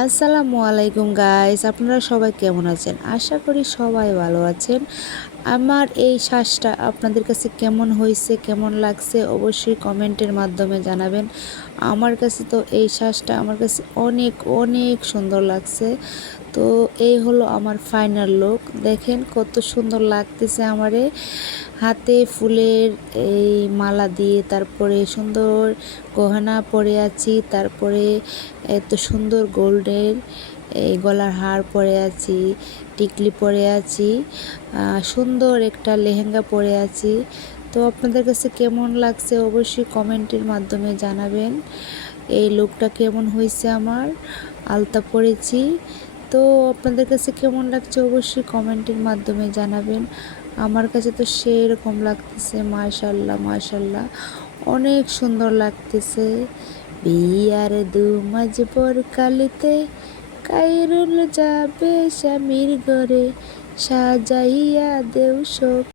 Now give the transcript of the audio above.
আসসালামু আলাইকুম গাইস আপনারা সবাই কেমন আছেন? আশা করি সবাই ভালো আছেন। আমার এই শ্বাসটা আপনাদের কাছে কেমন হয়েছে, কেমন লাগছে, অবশ্যই কমেন্টের মাধ্যমে জানাবেন। আমার কাছে তো এই শ্বাসটা আমার কাছে অনেক অনেক সুন্দর লাগছে। তো এই হলো আমার ফাইনাল লুক দেখেন কত সুন্দর লাগতেছে আমারে। হাতে ফুলের এই মালা দিয়ে তারপরে সুন্দর গহনা পরে আছি, তারপরে এত সুন্দর গোল্ডের এই গলার হার পরে আছি, টিকলি পরে আছি সুন্দর একটা লেহেঙ্গা পরে আছি। তো আপনাদের কাছে কেমন লাগছে অবশ্যই কমেন্টের মাধ্যমে জানাবেন। এই লুকটা কেমন হয়েছে আমার? আলতা পরেছি। তো আপনাদের কাছে কেমন লাগছে অবশ্যই কমেন্টের মাধ্যমে জানাবেন। আমার কাছে তো সেরকম লাগতেছে মাশাল্লাহ মাশাল্লাহ অনেক সুন্দর লাগতেছে। বিয়ার দু মাঝবর কালিতে কাইরুল যাবে স্বামীর ঘরে, সাজাইয়া দেউ শোক